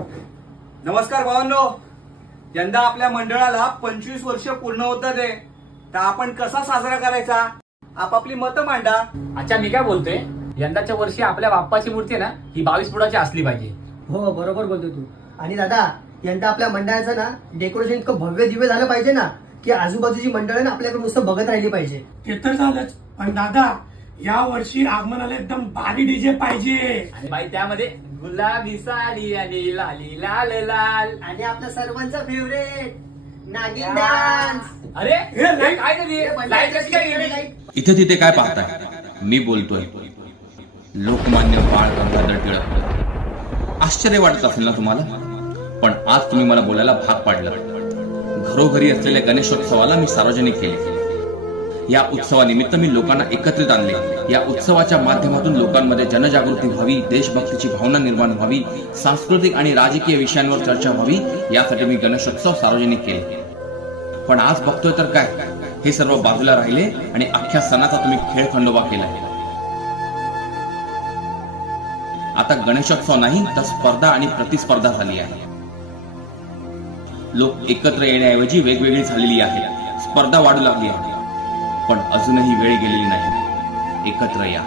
नमस्कार भावांनो, यंदा आपल्या मंडळाला 25 वर्ष पूर्ण होतात आहे. तर आपण कसा साजरा करायचा, आपापली मतं मांडा. अच्छा, मी काय बोलतोय, यंदाच्या वर्षी आपल्या बाप्पाची मूर्ती ना ही 22 फुटाची असली पाहिजे. हो, बरोबर बोलतो तू. आणि दादा, यंदा आपल्या मंडळाचं ना डेकोरेशन इतकं भव्य दिव्य झालं पाहिजे ना की आजूबाजूची मंडळ ना आपल्याकडे नुसतं बघत राहिली पाहिजे. ते तर झालंच, पण दादा या वर्षी आगमनाला एकदम भारी डीजे पाहिजे. आणि बाई त्यामध्ये गुलाबी साडी आणि लाली लाल लाल आणि आपलं सर्वांचा फेवरेट नागिन डान्स. अरे हे काय नाही, लाईट कशी काय गेली? इथे तिथे काय पाहताय, मी बोलतोय लोकमान्य बाळ गंगाधर टिळक. आश्चर्य वाटत असेल ना तुम्हाला, पण आज तुम्ही मला बोलायला भाग पाडलं. घरोघरी असलेल्या गणेशोत्सवाला मी सार्वजनिक केले. या उत्सवानिमित्त मी लोकांना एकत्रित आणले. या उत्सवाच्या माध्यमातून लोकांमध्ये जनजागृती व्हावी, देशभक्तीची भावना निर्माण व्हावी, सांस्कृतिक आणि राजकीय विषयांवर चर्चा व्हावी, यासाठी मी गणेशोत्सव सार्वजनिक केले. पण आज बघतोय तर काय, हे सर्व बाजूला राहिले आणि अख्ख्या सणाचा तुम्ही खेळ खंडोबा केलाय. आता गणेशोत्सव नाही तर स्पर्धा आणि प्रतिस्पर्धा झाली आहे. लोक एकत्र येण्याऐवजी वेगवेगळी झालेली आहेत. स्पर्धा वाढू लागली आहे. पण अजूनही वेळ गेलेली नाही. एकत्र या.